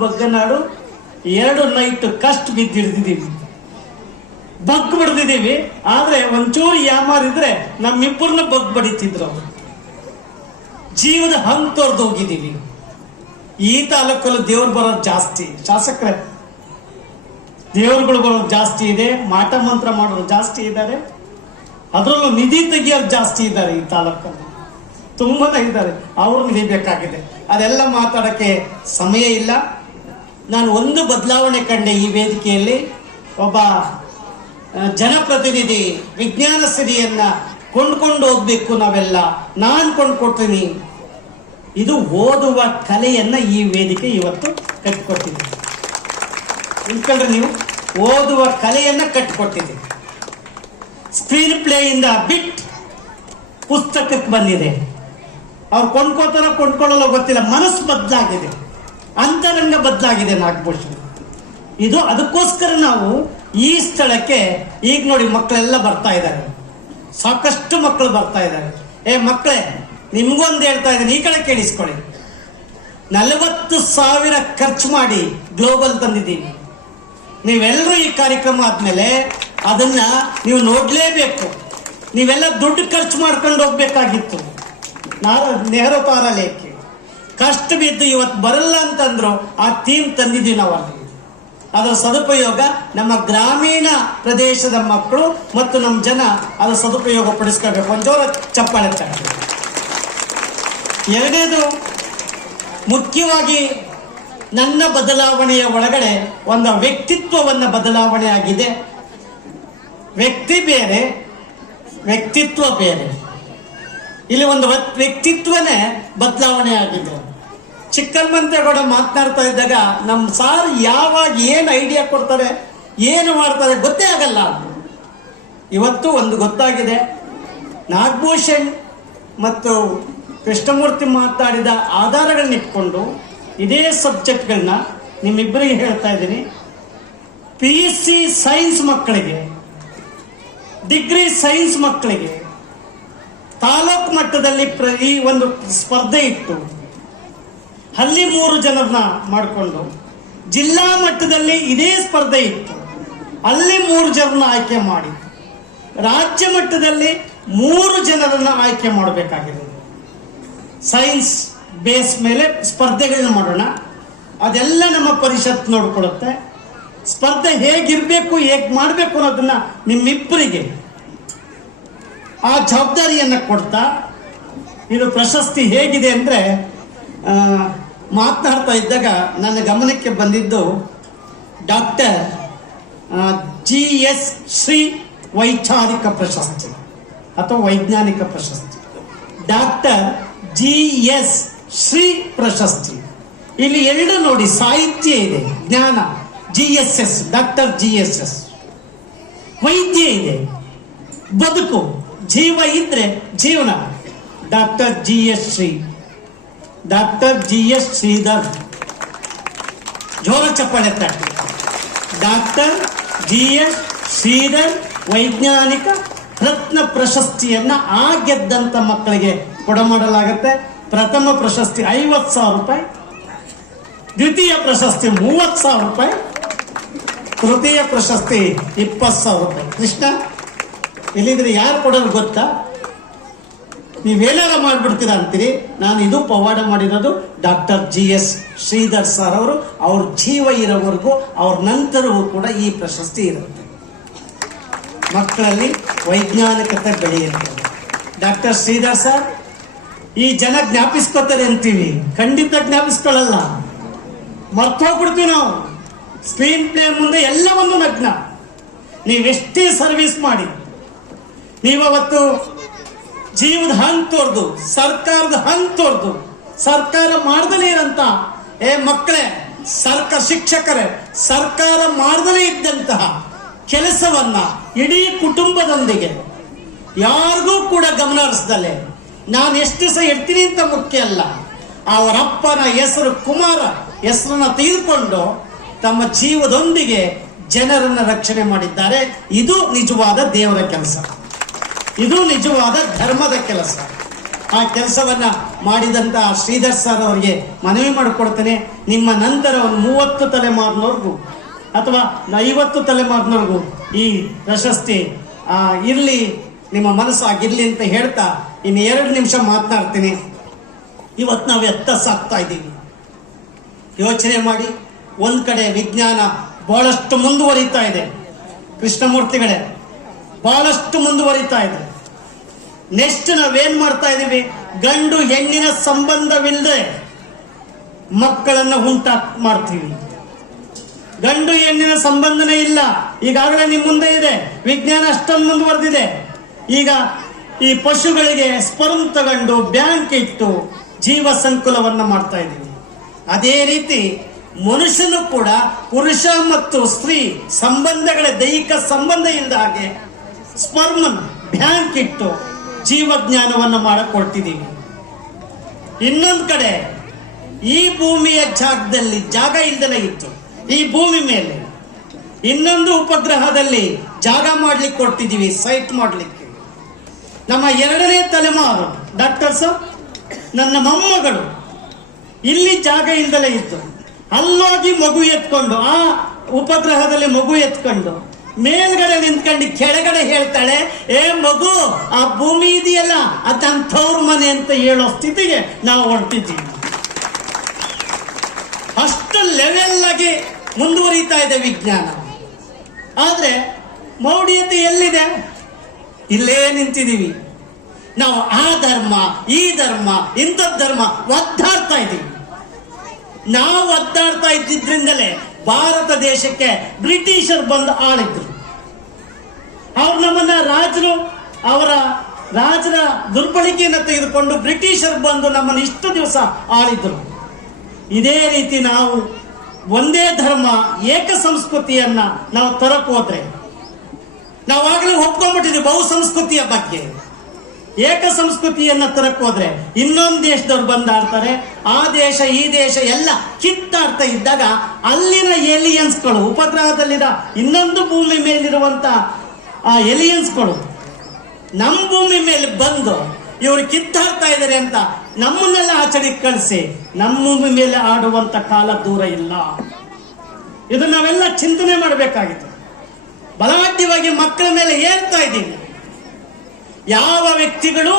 ಬಗ್ಗನಾಡು, ಎರಡು ನೈಟ್ ಕಷ್ಟ ಬಿದ್ದಿಡ್ದಿದ್ದೀವಿ ಬಗ್ ಬಡ್ದಿದ್ದೀವಿ ಆದ್ರೆ ಒಂಚೂರು ಯಾಮಾರಿದ್ರೆ ನಮ್ಮಿಬ್ಬರನ್ನ ಬಗ್ ಬಡಿತಿದ್ರು ಅವರು. ಜೀವದ ಹಂಗ್ ತೊರೆದು ಹೋಗಿದ್ದೀವಿ ಈ ತಾಲೂಕಲ್ಲಿ ದೇವ್ರು ಬರೋದು ಜಾಸ್ತಿ. ಶಾಸಕರೇ, ದೇವರುಗಳು ಬರೋದು ಜಾಸ್ತಿ ಇದೆ, ಮಾಟ ಮಂತ್ರ ಮಾಡೋರು ಜಾಸ್ತಿ ಇದ್ದಾರೆ. ಅದರಲ್ಲೂ ನಿಧಿ ತೆಗಿಯೋರು ಜಾಸ್ತಿ ಇದ್ದಾರೆ ಈ ತಾಲೂಕಲ್ಲಿ. ತುಂಬಾನೇ ಇದ್ದಾರೆ. ಅವ್ರನ್ನ ನಿಧಿ ಬೇಕಾಗಿದೆ. ಅದೆಲ್ಲ ಮಾತಾಡೋಕ್ಕೆ ಸಮಯ ಇಲ್ಲ. ನಾನು ಒಂದು ಬದಲಾವಣೆ ಕಂಡೆ ಈ ವೇದಿಕೆಯಲ್ಲಿ. ಒಬ್ಬ ಜನಪ್ರತಿನಿಧಿ ವಿಜ್ಞಾನ ಸಿರಿಯನ್ನ ಕೊಂಡ್ಕೊಂಡು ಹೋಗ್ಬೇಕು ನಾವೆಲ್ಲ. ನಾನು ಕೊಂಡ್ಕೊಡ್ತೀನಿ. ಇದು ಓದುವ ಕಲೆಯನ್ನ ಈ ವೇದಿಕೆ ಇವತ್ತು ಕಟ್ಟಿಕೊಟ್ಟಿದೆ. ನಿಂತ್ಕೊಂಡ್ರೆ ನೀವು. ಓದುವ ಕಲೆಯನ್ನ ಕಟ್ಕೊಟ್ಟಿದೆ ಸ್ಕ್ರೀನ್ ಪ್ಲೇಯಿಂದ ಬಿಟ್ ಪುಸ್ತಕಕ್ಕೆ ಬಂದಿದೆ. ಅವ್ರು ಕೊಂಡ್ಕೋತಾರೋ ಕೊಂಡ್ಕೊಳ್ಳೋಲ್ಲ ಗೊತ್ತಿಲ್ಲ. ಮನಸ್ಸು ಬದಲಾಗಿದೆ. ಅಂತರಂಗ ಬದಲಾಗಿದೆ ನಾಗಭೂಷಣ. ಇದು ಅದಕ್ಕೋಸ್ಕರ ನಾವು ಈ ಸ್ಥಳಕ್ಕೆ ಈಗ ನೋಡಿ ಮಕ್ಕಳೆಲ್ಲ ಬರ್ತಾ ಇದ್ದಾರೆ. ಸಾಕಷ್ಟು ಮಕ್ಕಳು ಬರ್ತಾ ಇದ್ದಾರೆ. ಏ ಮಕ್ಕಳೇ ನಿಮ್ಗೊಂದು ಹೇಳ್ತಾ ಇದ್ದೀನಿ, ಈ ಕಡೆ ಕೇಳಿಸ್ಕೊಳ್ಳಿ. ನಲವತ್ತು ಸಾವಿರ ಖರ್ಚು ಮಾಡಿ ಗ್ಲೋಬಲ್ ತಂದಿದ್ದೀನಿ. ನೀವೆಲ್ಲರೂ ಈ ಕಾರ್ಯಕ್ರಮ ಆದ್ಮೇಲೆ ಅದನ್ನ ನೀವು ನೋಡ್ಲೇಬೇಕು. ನೀವೆಲ್ಲ ದುಡ್ಡು ಖರ್ಚು ಮಾಡ್ಕೊಂಡು ಹೋಗ್ಬೇಕಾಗಿತ್ತು. ನಾನು ನೆಹರು ತಾರಲೇಖೆ ಕಷ್ಟ ಬಿದ್ದು ಇವತ್ತು ಬರಲ್ಲ ಅಂತಂದ್ರು ಆ ಥೀಮ್ ತಂದಿದ್ದೀವಿ ನಾವು ಅಲ್ಲಿ. ಅದರ ಸದುಪಯೋಗ ನಮ್ಮ ಗ್ರಾಮೀಣ ಪ್ರದೇಶದ ಮಕ್ಕಳು ಮತ್ತು ನಮ್ಮ ಜನ ಅದರ ಸದುಪಯೋಗ ಪಡಿಸ್ಕೋಬೇಕು ಒಂದು ಜೋರ ಚಪ್ಪಾಳೆ. ಎರಡನೇದು, ಮುಖ್ಯವಾಗಿ ನನ್ನ ಬದಲಾವಣೆಯ ಒಳಗಡೆ ಒಂದು ವ್ಯಕ್ತಿತ್ವವನ್ನು ಬದಲಾವಣೆ ಆಗಿದೆ. ವ್ಯಕ್ತಿ ಬೇರೆ, ವ್ಯಕ್ತಿತ್ವ ಬೇರೆ. ಇಲ್ಲಿ ಒಂದು ವ್ಯ- ವ್ಯಕ್ತಿತ್ವನೇ ಬದಲಾವಣೆ ಆಗಿದೆ. ಚಿಕ್ಕಲ್ಮಂತೇಗೌಡ ಮಾತನಾಡ್ತಾ ಇದ್ದಾಗ ನಮ್ಮ ಸಾರ್ ಯಾವಾಗ ಏನು ಐಡಿಯಾ ಕೊಡ್ತಾರೆ, ಏನು ಮಾಡ್ತಾರೆ ಗೊತ್ತೇ ಆಗಲ್ಲ. ಇವತ್ತು ಒಂದು ಗೊತ್ತಾಗಿದೆ. ನಾಗಭೂಷಣ್ ಮತ್ತು ಕೃಷ್ಣಮೂರ್ತಿ ಮಾತಾಡಿದ ಆಧಾರಗಳನ್ನ ಇಟ್ಕೊಂಡು ಇದೇ ಸಬ್ಜೆಕ್ಟ್ಗಳನ್ನ ನಿಮ್ಮಿಬ್ಬರಿಗೆ ಹೇಳ್ತಾ ಇದ್ದೀನಿ. ಪಿ ಸಿ ಸೈನ್ಸ್ ಮಕ್ಕಳಿಗೆ ಡಿಗ್ರಿ ಸೈನ್ಸ್ ಮಕ್ಕಳಿಗೆ, ತಾಲೂಕು ಮಟ್ಟದಲ್ಲಿ ಪ್ರ- ಈ ಒಂದು ಸ್ಪರ್ಧೆ ಇಟ್ಟು ಅಲ್ಲಿ ಮೂರು ಜನರನ್ನ ಮಾಡಿಕೊಂಡು ಜಿಲ್ಲಾ ಮಟ್ಟದಲ್ಲಿ ಇದೇ ಸ್ಪರ್ಧೆ ಇತ್ತು. ಅಲ್ಲಿ ಮೂರು ಜನರನ್ನ ಆಯ್ಕೆ ಮಾಡಿ. ರಾಜ್ಯ ಮಟ್ಟದಲ್ಲಿ ಮೂರು ಜನರನ್ನ ಆಯ್ಕೆ ಮಾಡಬೇಕಾಗಿದೆ. ಸೈನ್ಸ್ ಬೇಸ್ ಮೇಲೆ ಸ್ಪರ್ಧೆಗಳನ್ನ ಮಾಡೋಣ. ಅದೆಲ್ಲ ನಮ್ಮ ಪರಿಷತ್ ನೋಡ್ಕೊಳ್ಳುತ್ತೆ. ಸ್ಪರ್ಧೆ ಹೇಗಿರ್ಬೇಕು, ಹೇಗೆ ಮಾಡಬೇಕು ಅನ್ನೋದನ್ನ ನಿಮ್ಮಿಬ್ಬರಿಗೆ ಆ ಜವಾಬ್ದಾರಿಯನ್ನು ಕೊಡ್ತಾ, ಇದು ಪ್ರಶಸ್ತಿ ಹೇಗಿದೆ ಅಂದ್ರೆ ಮಾತನಾಡ್ತಾ ಇದ್ದಾಗ ನನ್ನ ಗಮನಕ್ಕೆ ಬಂದಿದ್ದು ಡಾಕ್ಟರ್ ಜಿ ಎಸ್ ಶ್ರೀ ವೈಚಾರಿಕ ಪ್ರಶಸ್ತಿ ಅಥವಾ ವೈಜ್ಞಾನಿಕ ಪ್ರಶಸ್ತಿ. ಡಾಕ್ಟರ್ ಜಿ ಎಸ್ ಶ್ರೀ ಪ್ರಶಸ್ತಿ. ಇಲ್ಲಿ ಎರಡು ನೋಡಿ, ಸಾಹಿತ್ಯ ಇದೆ, ಜ್ಞಾನ, G S S, doctor G S S. ವೈದ್ಯ ಇದೆ, ಬದುಕು, ಜೀವ ಇದ್ರೆ ಜೀವನ. Doctor G S Shri doctor G S Sridhar. ಜೋರ ಚಪ್ಪಾಳೆ ಡಾಕ್ಟರ್ ಜಿ ಎಸ್ ಶ್ರೀಧರ್ ವೈಜ್ಞಾನಿಕ ರತ್ನ ಪ್ರಶಸ್ತಿಯನ್ನ ಆ ಗೆದ್ದಂತ ಮಕ್ಕಳಿಗೆ ಕೊಡಮಾಡಲಾಗುತ್ತೆ ಪ್ರಥಮ ಪ್ರಶಸ್ತಿ ಐವತ್ತು ಸಾವಿರ ರೂಪಾಯಿ. ದ್ವಿತೀಯ ಪ್ರಶಸ್ತಿ ಮೂವತ್ತು ಸಾವಿರ ರೂಪಾಯಿ. ತೃತೀಯ ಪ್ರಶಸ್ತಿ ಇಪ್ಪತ್ತು ಸಾವಿರ ರೂಪಾಯಿ. ಕೃಷ್ಣ ಇಲ್ಲಿದ್ರೆ ಯಾರು ಕೊಡೋರು ಗೊತ್ತಾ? ನೀವೇನಾರ ಮಾಡ್ಬಿಡ್ತೀರಾ ಅಂತೀರಿ? ನಾನು ಇದು ಪವಾಡ ಮಾಡಿರೋದು doctor G S Sridhar sir ಅವರು. ಅವ್ರ ಜೀವ ಇರೋವರೆಗೂ, ಅವ್ರ ನಂತರವೂ ಕೂಡ ಈ ಪ್ರಶಸ್ತಿ ಇರುತ್ತೆ. ಮಕ್ಕಳಲ್ಲಿ ವೈಜ್ಞಾನಿಕತೆ ಬೆಳೆಯುತ್ತೆ. ಡಾಕ್ಟರ್ ಶ್ರೀಧರ್ ಸರ್, ಈ ಜನ ಜ್ಞಾಪಿಸ್ಕೊತಾರೆ ಅಂತೀವಿ. ಖಂಡಿತ ಜ್ಞಾಪಿಸ್ಕೊಳ್ಳಲ್ಲ. ಮರ್ತೋಗ್ಬಿಡ್ತೀವಿ ನಾವು. ಸ್ಕ್ರೀನ್ ಪ್ಲೇ ಮುಂದೆ ಎಲ್ಲವನ್ನು ನಗ್ನ. ನೀವೆಷ್ಟೇ ಸರ್ವಿಸ್ ಮಾಡಿ. ನೀವವತ್ತು ಜೀವದ ಹಂಗ್ ಸರ್ಕಾರದ ಹಂಗ್ ತೋರ್ದು. ಸರ್ಕಾರ ಮಾಡ್ದಲೇ ಇರಂತ ಏ ಮಕ್ಕಳೇ ಸರ್ಕಾರ ಶಿಕ್ಷಕರೇ, ಸರ್ಕಾರ ಮಾಡ್ದಲೇ ಇದ್ದಂತಹ ಕೆಲಸವನ್ನ ಇಡೀ ಕುಟುಂಬದೊಂದಿಗೆ ಯಾರಿಗೂ ಕೂಡ ಗಮನ ಹರಿಸ್ದಲೆ. ನಾನು ಎಷ್ಟು ಸಹ ಇರ್ತೀನಿ ಅಂತ ಮುಖ್ಯ ಅಲ್ಲ. ಅವರಪ್ಪನ ಹೆಸರು ಕುಮಾರ, ಹೆಸರನ್ನ ತೆಗೆದುಕೊಂಡು ತಮ್ಮ ಜೀವದೊಂದಿಗೆ ಜನರನ್ನ ರಕ್ಷಣೆ ಮಾಡಿದ್ದಾರೆ. ಇದು ನಿಜವಾದ ದೇವರ ಕೆಲಸ. ಇದು ನಿಜವಾದ ಧರ್ಮದ ಕೆಲಸ. ಆ ಕೆಲಸವನ್ನ ಮಾಡಿದಂತ ಶ್ರೀಧರ್ ಸರ್ ಅವರಿಗೆ ಮನವಿ ಮಾಡಿಕೊಡ್ತೇನೆ. ನಿಮ್ಮ ನಂತರ ಒಂದು ಮೂವತ್ತು ತಲೆಮಾರಿನವರೆಗೂ ಅಥವಾ ಐವತ್ತು ತಲೆಮಾರಿನವರೆಗೂ ಈ ಪ್ರಶಸ್ತಿ ಆ, ಇರ್ಲಿ ನಿಮ್ಮ ಮನಸ್ಸು ಆಗಿರ್ಲಿ ಅಂತ ಹೇಳ್ತಾ ಇನ್ನು ಎರಡು ನಿಮಿಷ ಮಾತನಾಡ್ತೀನಿ. ಇವತ್ತು ನಾವು ಎತ್ತ ಸಾಕ್ತಾ ಇದ್ದೀವಿ. ಯೋಚನೆ ಮಾಡಿ ಒಂದು ಕಡೆ ವಿಜ್ಞಾನ ಬಹಳಷ್ಟು ಮುಂದುವರಿತಾ ಇದೆ. ಕೃಷ್ಣಮೂರ್ತಿಗಳೇ ಬಹಳಷ್ಟು ಮುಂದುವರಿತಾ ಇದೆ. ನೆಕ್ಸ್ಟ್ ನಾವೇನ್ ಮಾಡ್ತಾ ಇದೀವಿ? ಗಂಡು ಹೆಣ್ಣಿನ ಸಂಬಂಧವಿಲ್ಲದೆ ಮಕ್ಕಳನ್ನ ಉಂಟಾ ಮಾಡ್ತೀವಿ. ಗಂಡು ಹೆಣ್ಣಿನ ಸಂಬಂಧನೇ ಇಲ್ಲ. ಈಗಾಗಲೇ ನಿಮ್ ಮುಂದೆ ಇದೆ. ವಿಜ್ಞಾನ ಅಷ್ಟೊಂದು ಮುಂದುವರೆದಿದೆ. ಈಗ ಈ ಪಶುಗಳಿಗೆ ಸ್ಪರ್ಮ್ ತಗೊಂಡು ಬ್ಯಾಂಕ್ ಇಟ್ಟು ಜೀವ ಸಂಕುಲವನ್ನ ಮಾಡ್ತಾ ಇದ್ದೀವಿ ಅದೇ ರೀತಿ ಮನುಷ್ಯನು ಕೂಡ ಪುರುಷ ಮತ್ತು ಸ್ತ್ರೀ ಸಂಬಂಧಗಳ ದೈಹಿಕ ಸಂಬಂಧ ಇಲ್ಲದ ಹಾಗೆ ಸ್ಪರ್ಮ್ ಬ್ಯಾಂಕ್ ಇಟ್ಟು ಜೀವಜ್ಞಾನವನ್ನು ಮಾಡಿಕೊಡ್ತಿದ್ದೀವಿ ಇನ್ನೊಂದು ಕಡೆ ಈ ಭೂಮಿಯ ಜಾಗದಲ್ಲಿ ಜಾಗ ಇಲ್ದಲೇ ಇತ್ತು. ಈ ಭೂಮಿ ಮೇಲೆ ಇನ್ನೊಂದು ಉಪಗ್ರಹದಲ್ಲಿ ಜಾಗ ಮಾಡ್ಲಿಕ್ಕೆ ಕೊಟ್ಟಿದ್ದೀವಿ ಸೈಟ್ ಮಾಡ್ಲಿಕ್ಕೆ. ನಮ್ಮ ಎರಡನೇ ತಲೆಮಾರು ಡಾಕ್ಟರ್ಸ್ ನನ್ನ ಮೊಮ್ಮಗಳು ಇಲ್ಲಿ ಜಾಗ ಇಲ್ದಲೇ ಇತ್ತು. ಅಲ್ಲೋಗಿ ಮಗು ಎತ್ಕೊಂಡು, ಆ ಉಪಗ್ರಹದಲ್ಲಿ ಮಗು ಎತ್ಕೊಂಡು ಮೇಲ್ಗಡೆ ನಿಂತ್ಕೊಂಡು ಕೆಳಗಡೆ ಹೇಳ್ತಾಳೆ, ಏ ಮಗು, ಆ ಭೂಮಿ ಇದೆಯಲ್ಲ, ಅದಂಥವ್ರ ಮನೆ ಅಂತ ಹೇಳೋ ಸ್ಥಿತಿಗೆ ನಾವು ಹೊರಟಿದ್ದೀವಿ. ಅಷ್ಟು ಲೆವೆಲ್ ಆಗಿ ಮುಂದುವರಿತಾ ಇದೆ ವಿಜ್ಞಾನ. ಆದ್ರೆ ಮೌಢ್ಯತೆ ಎಲ್ಲಿದೆ? ಇಲ್ಲೇ ನಿಂತಿದ್ದೀವಿ. ನಾವು ಆ ಧರ್ಮ, ಈ ಧರ್ಮ ಇಂಥದ್ದು ಧರ್ಮ ಒದ್ದಾಡ್ತಾ ಇದ್ದೀವಿ. ನಾವು ಒದ್ದಾಡ್ತಾ ಇದ್ದಿದ್ರಿಂದಲೇ ಭಾರತ ದೇಶಕ್ಕೆ ಬ್ರಿಟಿಷರು ಬಂದು ಆಳಿದ್ರು. ಅವ್ರು ನಮ್ಮನ್ನ ರಾಜರು, ಅವರ ರಾಜರ ದುರ್ಬಳಕೆಯನ್ನು ತೆಗೆದುಕೊಂಡು ಬ್ರಿಟಿಷರು ಬಂದು ನಮ್ಮನ್ನು ಇಷ್ಟು ದಿವಸ ಆಳಿದ್ರು. ಇದೇ ರೀತಿ ನಾವು ಒಂದೇ ಧರ್ಮ, ಏಕ ಸಂಸ್ಕೃತಿಯನ್ನ ನಾವು ತರಕ್ ಹೋದ್ರೆ ನಾವಾಗಲೇ ಒಪ್ಕೊಂಡ್ಬಿಟ್ಟಿದ್ವಿ ಬಹು ಸಂಸ್ಕೃತಿಯ ಬಗ್ಗೆ. ಏಕ ಸಂಸ್ಕೃತಿಯನ್ನ ತರಕ್ಕೋದ್ರೆ ಇನ್ನೊಂದು ದೇಶದವ್ರು ಬಂದಾಡ್ತಾರೆ, ಆ ದೇಶ, ಈ ದೇಶ ಎಲ್ಲ ಕಿತ್ತಾಡ್ತಾ ಇದ್ದಾಗ ಅಲ್ಲಿನ ಏಲಿಯನ್ಸ್ಗಳು ಉಪಗ್ರಹದಲ್ಲಿದ ಇನ್ನೊಂದು ಭೂಮಿ ಮೇಲಿರುವಂತ ಆ ಏಲಿಯನ್ಸ್ಗಳು ನಮ್ಮ ಭೂಮಿ ಮೇಲೆ ಬಂದು ಇವರು ಕಿತ್ತಾಡ್ತಾ ಇದ್ದಾರೆ ಅಂತ ನಮ್ಮನ್ನೆಲ್ಲ ಆಚರಣೆ ಕಳಿಸಿ ನಮ್ಮ ಭೂಮಿ ಮೇಲೆ ಆಡುವಂತ ಕಾಲ ದೂರ ಇಲ್ಲ. ಇದು ನಾವೆಲ್ಲ ಚಿಂತನೆ ಮಾಡಬೇಕಾಗಿತ್ತು. ಬಲವಾದ್ಯವಾಗಿ ಮಕ್ಕಳ ಮೇಲೆ ಏರ್ತಾ ಇದ್ದೀವಿ. ಯಾವ ವ್ಯಕ್ತಿಗಳು,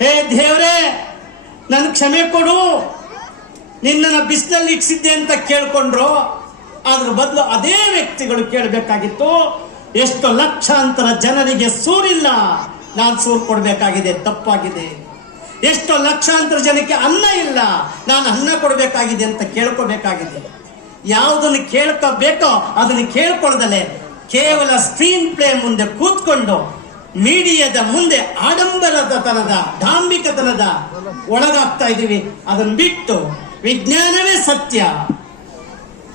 ಹೇ ದೇವರೇ, ನನ್ ಕ್ಷಮೆ ಕೊಡು, ನಿನ್ನನ್ನು ಬಿಸಿಲಲ್ಲಿ ಇಟ್ಸಿದ್ದೆ ಅಂತ ಕೇಳ್ಕೊಂಡ್ರು ಅದ್ರ ಬದಲು ಅದೇ ವ್ಯಕ್ತಿಗಳು ಕೇಳಬೇಕಾಗಿತ್ತು, ಎಷ್ಟು ಲಕ್ಷಾಂತರ ಜನರಿಗೆ ಸೂರಿಲ್ಲ, ನಾನು ಸೂರು ಕೊಡಬೇಕಾಗಿದೆ, ತಪ್ಪಾಗಿದೆ. ಎಷ್ಟು ಲಕ್ಷಾಂತರ ಜನಕ್ಕೆ ಅನ್ನ ಇಲ್ಲ, ನಾನು ಅನ್ನ ಕೊಡಬೇಕಾಗಿದೆ ಅಂತ ಕೇಳ್ಕೋಬೇಕಾಗಿದೆ. ಯಾವುದನ್ನು ಕೇಳ್ಕೋಬೇಕೋ ಅದನ್ನು ಕೇಳ್ಕೊಳ್ದಲೆ ಕೇವಲ ಸ್ಕ್ರೀನ್ ಪ್ಲೇ ಮುಂದೆ ಕೂತ್ಕೊಂಡು ಮೀಡಿಯಾದ ಮುಂದೆ ಆಡಂಬರದ ತನದ ಡಾಂಬಿಕತನದ ಒಳಗಾಗ್ತಾ ಇದ್ದೀವಿ. ಅದನ್ನು ಬಿಟ್ಟು ವಿಜ್ಞಾನವೇ ಸತ್ಯ.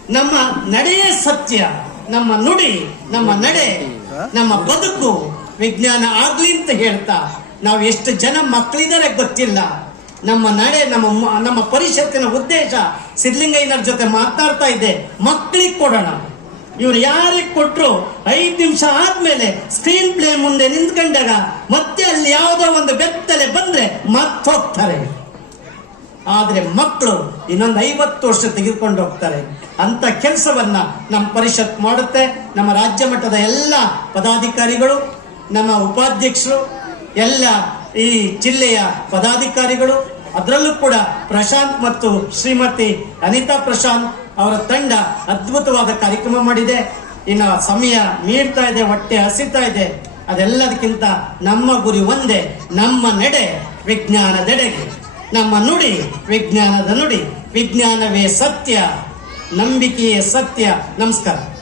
ನಮ್ಮ ನಡೆಯೇ ಸತ್ಯ. ನಮ್ಮ ನುಡಿ, ನಮ್ಮ ನಡೆ, ನಮ್ಮ ಬದುಕು ವಿಜ್ಞಾನ ಆಗ್ಲಿ ಅಂತ ಹೇಳ್ತಾ, ನಾವು ಎಷ್ಟು ಜನ ಮಕ್ಕಳಿದ್ದಾರೆ ಗೊತ್ತಿಲ್ಲ. ನಮ್ಮ ನಡೆ, ನಮ್ಮ ನಮ್ಮ ಪರಿಷತ್ತಿನ ಉದ್ದೇಶ ಸಿದ್ಲಿಂಗಯ್ಯನವ್ರ ಜೊತೆ ಮಾತಾಡ್ತಾ ಇದ್ದೆ. ಮಕ್ಕಳಿಗೆ ಕೊಡೋಣ. ಇವ್ರು ಯಾರಿಗೆ ಕೊಟ್ಟರು ಐದು ನಿಮಿಷ ಆದ್ಮೇಲೆ ಸ್ಕ್ರೀನ್ ಪ್ಲೇ ಮುಂದೆ ನಿಂತ್ಕೊಂಡಾಗ ಮತ್ತೆ ಅಲ್ಲಿ ಯಾವುದೋ ಒಂದು ಬೆತ್ತಲೆ ಬಂದ್ರೆ ಮತ್ತೆ ಹೋಗ್ತಾರೆ ಆದ್ರೆ ಮಕ್ಕಳು ಇನ್ನೊಂದು ಐವತ್ತು ವರ್ಷ ತೆಗೆದುಕೊಂಡು ಹೋಗ್ತಾರೆ. ಅಂತ ಕೆಲಸವನ್ನ ನಮ್ಮ ಪರಿಷತ್ ಮಾಡುತ್ತೆ. ನಮ್ಮ ರಾಜ್ಯ ಮಟ್ಟದ ಎಲ್ಲ ಪದಾಧಿಕಾರಿಗಳು, ನಮ್ಮ ಉಪಾಧ್ಯಕ್ಷರು, ಎಲ್ಲ ಈ ಜಿಲ್ಲೆಯ ಪದಾಧಿಕಾರಿಗಳು, ಅದರಲ್ಲೂ ಕೂಡ ಪ್ರಶಾಂತ್ ಮತ್ತು ಶ್ರೀಮತಿ ಅನಿತಾ ಪ್ರಶಾಂತ್ ಅವರ ತಂಡ ಅದ್ಭುತವಾದ ಕಾರ್ಯಕ್ರಮ ಮಾಡಿದೆ. ಇನ್ನು ಸಮಯ ಮೀರ್ತಾ ಇದೆ, ಹೊಟ್ಟೆ ಹಸಿತಾ ಇದೆ. ಅದೆಲ್ಲದಕ್ಕಿಂತ ನಮ್ಮ ಗುರಿ ಒಂದೇ, ನಮ್ಮ ನಡೆ ವಿಜ್ಞಾನದೆಡೆಗೆ ನಮ್ಮ ನುಡಿ, ವಿಜ್ಞಾನದ ನುಡಿ. ವಿಜ್ಞಾನವೇ ಸತ್ಯ, ನಂಬಿಕೆಯೇ ಸತ್ಯ. ನಮಸ್ಕಾರ.